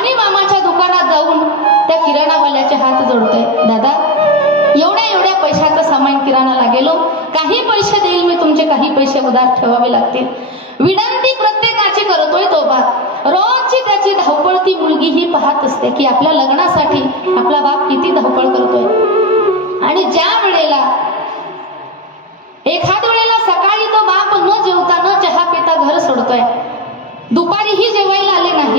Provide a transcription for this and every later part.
आणि मामाच्या दुकानात जाऊन त्या किराणावाल्याचे हात जोडतोय. दादा एवढ्या एवढ्या पैशाचं सामान किराणाला गेलो. काही पैसे देईल मी तुमचे काही पैसे उदार ठेवावे लागतील. विनंती प्रत्येकाची करतोय तो बाप. रोजची त्याची धावपळ ती मुलगी ही पाहत असते की आपल्या लग्नासाठी आपला बाप किती धावपळ करतोय. आणि ज्या वेळेला एखाद वेळेला सकाळी तो बाप न जेवता न चहा पिता घर सोडतोय. दुपारीही जेवायला आले नाही.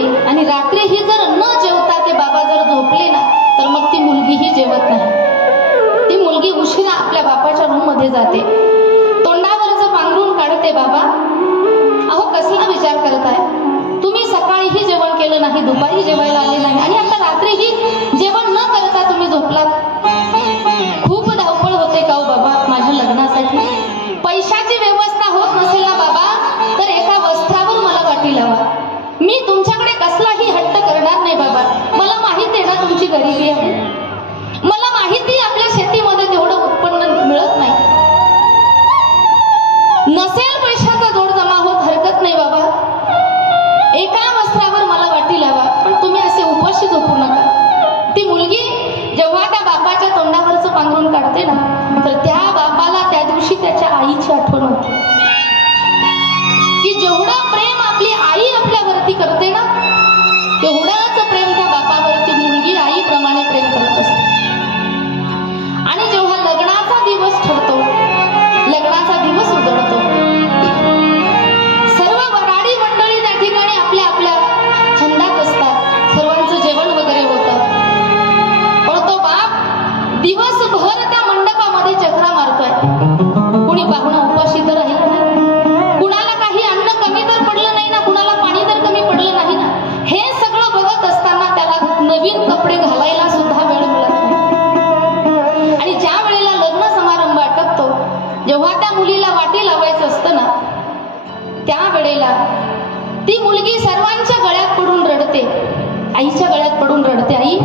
आईच्या गळ्यात पडून रडते आई.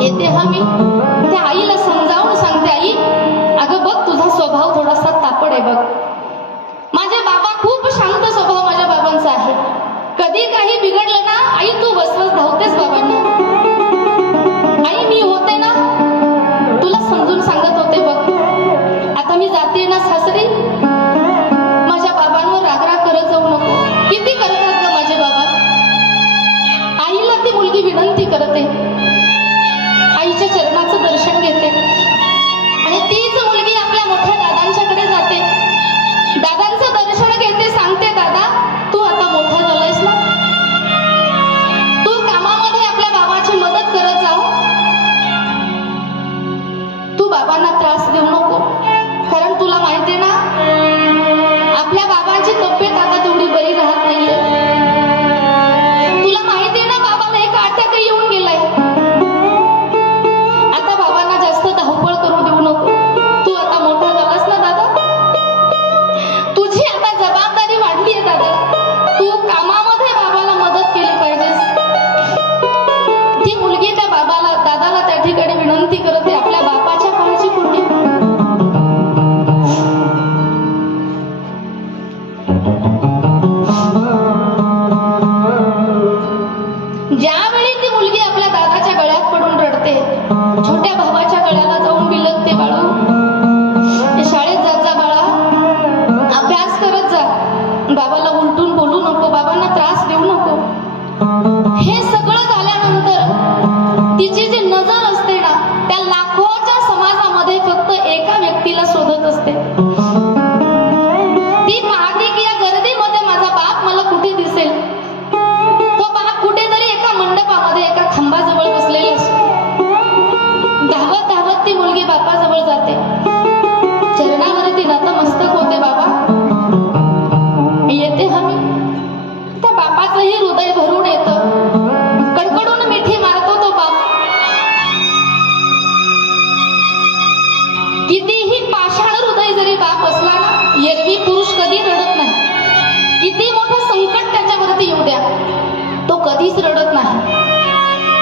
येते हा मी? sebab panas terasa dia Thank. शकत नाही.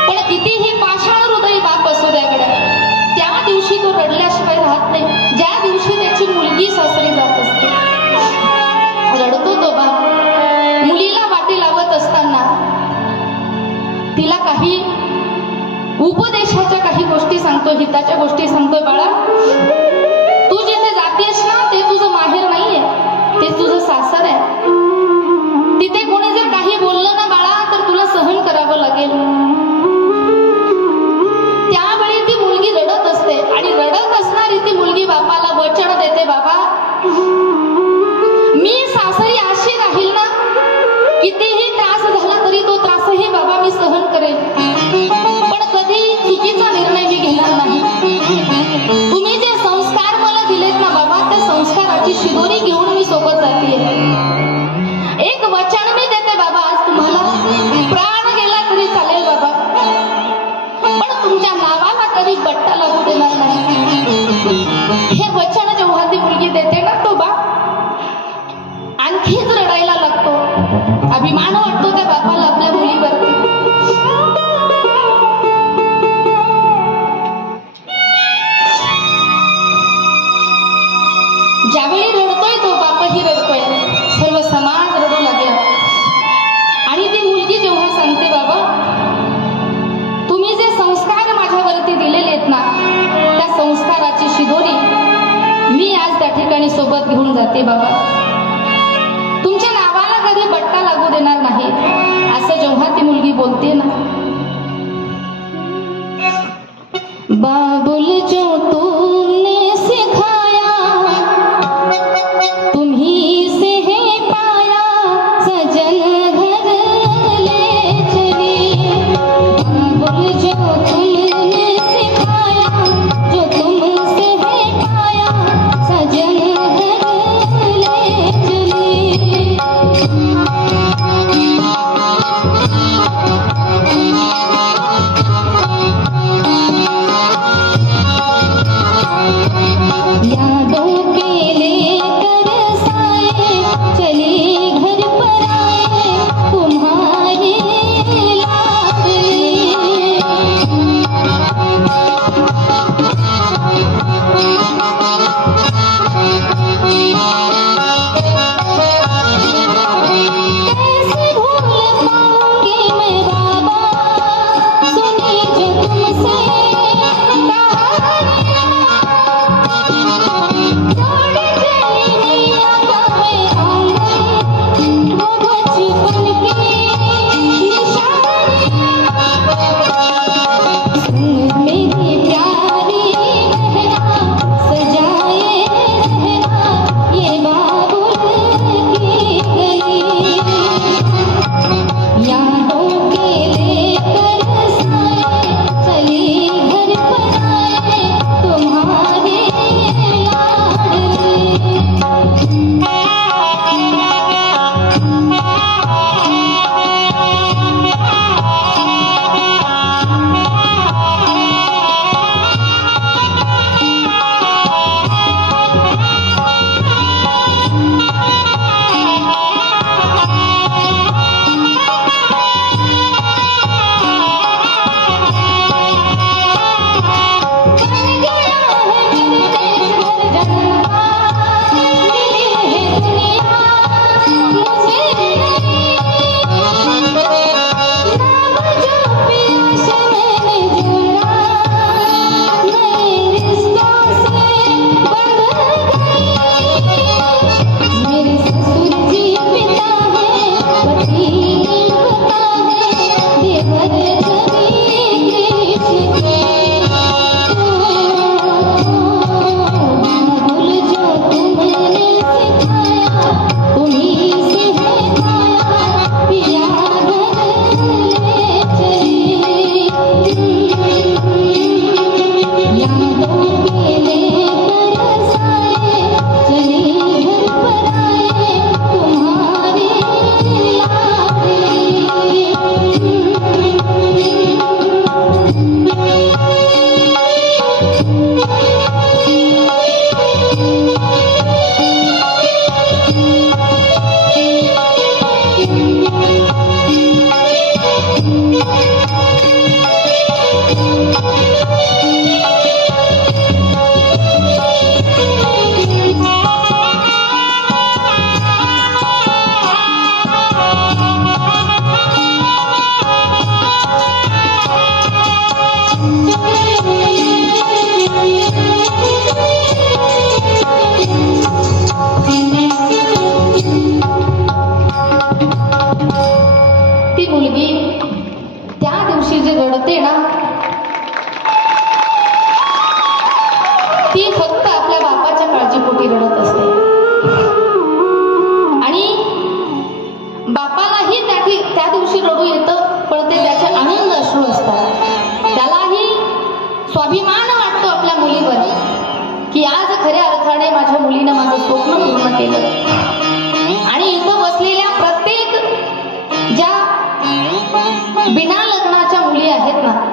पण कितीही पाषाण हृदय बाप असू द्याकडे त्या दिवशी तो रडल्याशिवाय राहत नाही. ज्या दिवशी त्याची मुलगी सासरी जात असते. रडतो तो बाप मुलीला वाटी लावत असताना तिला काही उपदेशाच्या काही गोष्टी सांगतो हिताच्या गोष्टी सांगतो बाळा. जाते बाबा. तुमच्या नावाला कधी बट्टा लागू देणार नाही असं जेव्हा ती मुलगी बोलते ना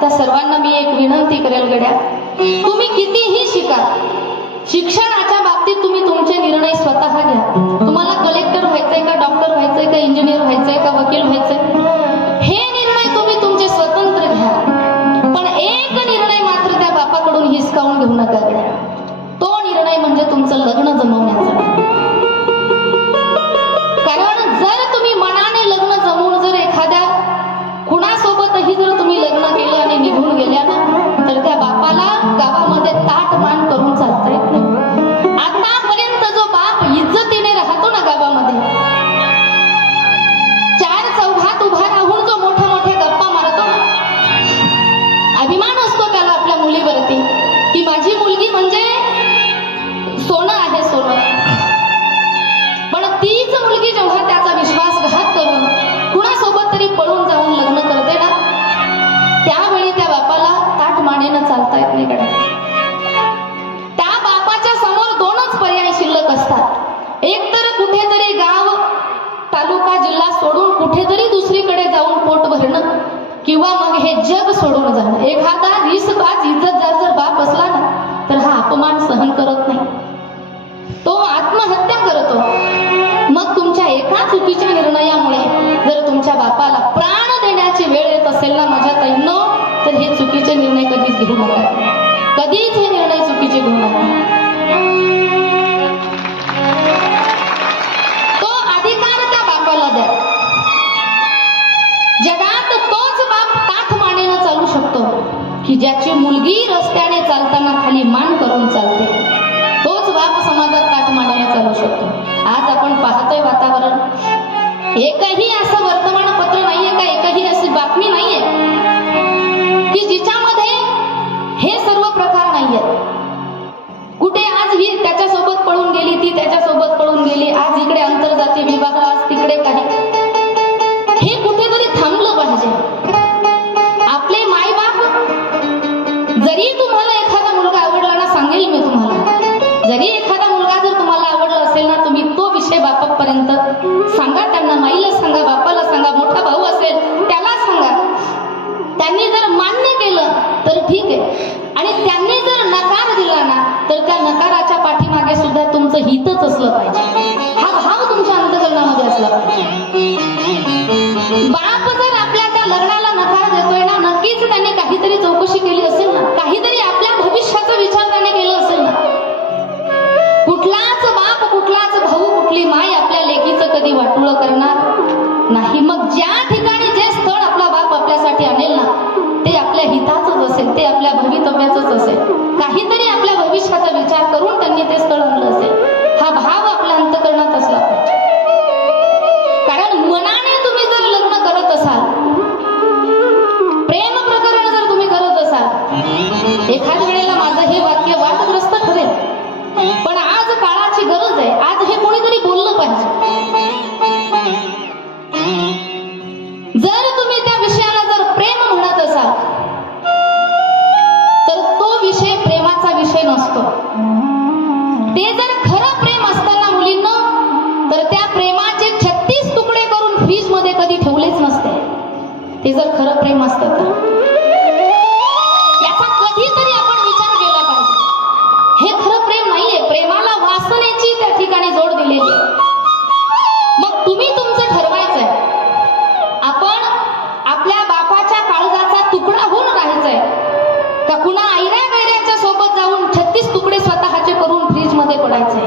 सर्वांना मी एक विनंती करेल गड्या तुम्ही कितीही शिका शिक्षण कुठेतरी दुसरीकडे जाऊन पोट भरणं किंवा मग हे जग सोडून जाणं. एखादा रिस पाच इज्जतदार जर बाप असला ना तर हा अपमान सहन करत नाही. तो आत्महत्या करतो. मग तुमच्या एका चुकीच्या निर्णयामुळे जर तुमच्या बापाला प्राण देण्याची वेळ येत असेल ना माझ्या ताईंनो तर हे चुकीचे निर्णय कधीच घेऊ नका. कधीच हे निर्णय चुकीचे घेऊ नका. मुलगी रस्त्याने चालताना खाली मान करून चालते. तोच वाप समाजात काठ मांडायला चालू शकतो. आज आपण पाहतोय वातावरण. एकही असं वर्तन असतं का याचा कधीतरी आपण विचार केला पाहिजे. हे खरं प्रेम नाहीये. प्रेमाला वासनेची त्या ठिकाणी जोड दिलेली मग तुम्ही तुमचं ठरवायचंय. आपण आपल्या बापाच्या काळजाचा तुकडा होऊन राहायचंय. का कुणा आईऱ्या गैऱ्याच्या सोबत जाऊन छत्तीस तुकडे स्वतःचे करून फ्रीजमध्ये पडायचंय?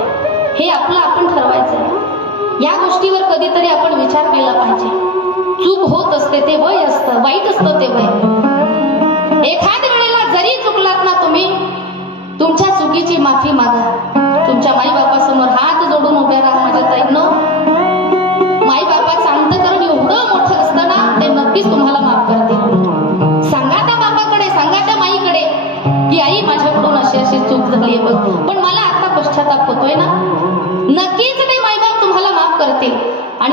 हे आपलं आपण ठरवायचंय. या गोष्टीवर कधीतरी आपण विचार केला पाहिजे. चूक होत असते ते वय असत वाईट असत ते वय. एखाद्या वेळेला जरी चुकलात ना तुम्ही तुमच्या चुकीची माफी मागा. तुमच्या माई बापा समोर हात जोडून उभ्या राहा माझ्या ताईनं. माईबापाचं करून एवढं मोठं असतं ना ते नक्कीच तुम्हाला माफ करते सांगा त्या बापाकडे सांगा त्या माईकडे की आई माझ्याकडून अशी अशी चूक झाली आहे बघ. पण मला आता पश्चाताप होतोय ना. नक्की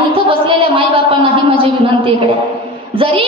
आणि इथं बसलेल्या माईबापांना ही माझी विनंती इकडे. जरी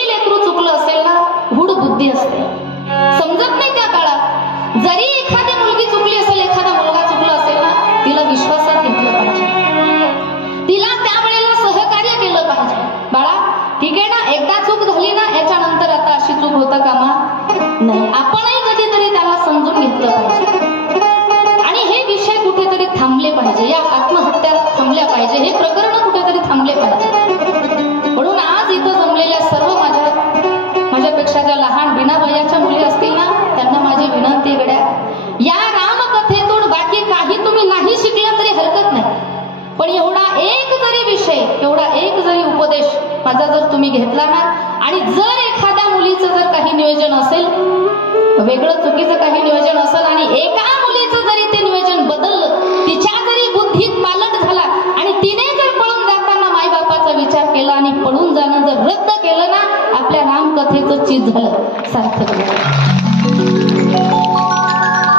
चित झालं सार्थक झालं